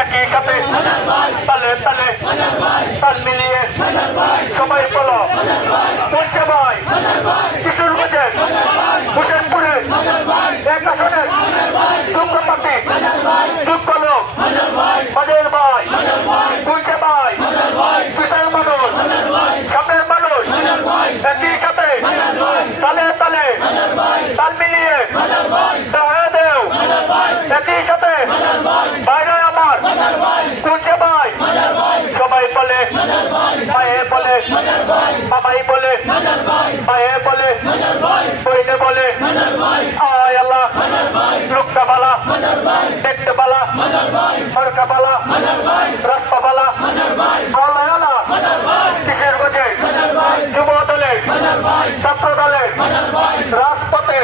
একই সাথে তালে তালে তাল মিলিয়ে সবাই বলো পৌঁছে ভাই কিশোরগঞ্জের হোসেনপুরের এক আসনের যুগ্মপাতি যোগ্য লোক মাদের ভাই পৌঁছে ভাই পিতার মানুষ সামনের মানুষ একই সাথে তালে তালে তাল মিলিয়ে দেও একই সাথে বাইরে আমার পৌঁছে ভাই সবাই বলে মায়ে বলে বাবাই বলে মায়ে বলে বইনে বলে আয় আল্লাহ লোকটা বালা দেখতে বালা সরকা বালা রাস্তা বালা আল্লাহ আল্লাহ কিশোরগঞ্জে যুব দলে ছাত্র দলে রাজপথে